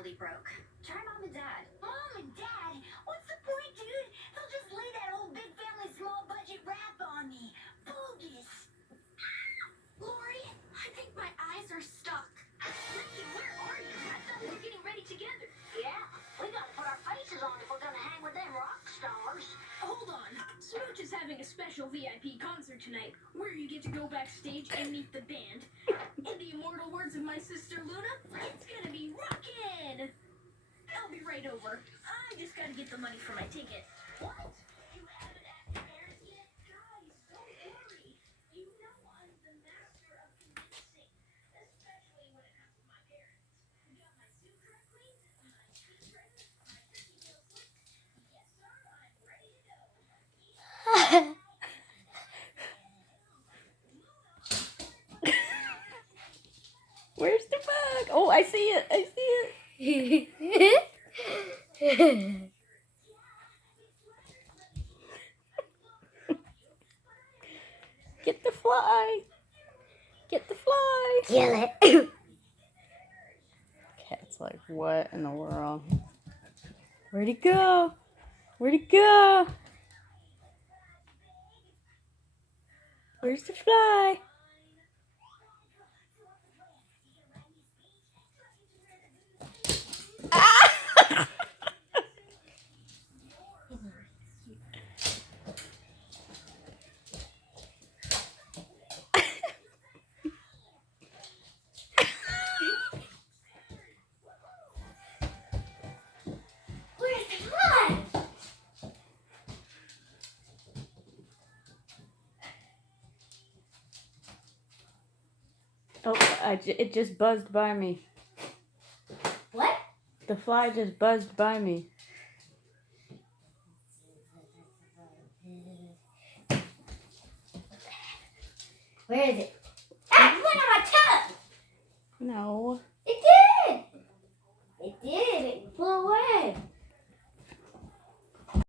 really broke. Try Mom and Dad. Mom and Dad? What's the point, dude? They'll just lay that whole big family small budget rap on me. Bogus. Lori, I think my eyes are stuck. Ricky, where are you? I thought we were getting ready together. Yeah, we gotta put our faces on if we're gonna hang with them rock stars. Hold on. Smooch is having a special VIP concert tonight where you get to go backstage and meet the band. In the immortal words of my sister Luna, it's gonna be rockin'! I'll be right over. I just gotta get the money for my ticket. What? You haven't asked your parents yet? Guys, don't worry. You know I'm the master of convincing, especially when it comes to my parents. Got my suit dress clean, my teeth ready, my turkey tail slicked. Yes, sir, I'm ready to go. Where's the bug? Oh, I see it. I see it. Get the fly. Get the fly. Kill it. Cat's like, what in the world? Where'd he go? Where'd he go? Where's the fly? Where's the fly? Oh, it just buzzed by me. What? The fly just buzzed by me. Where is it? Ah, it went on my tongue! No.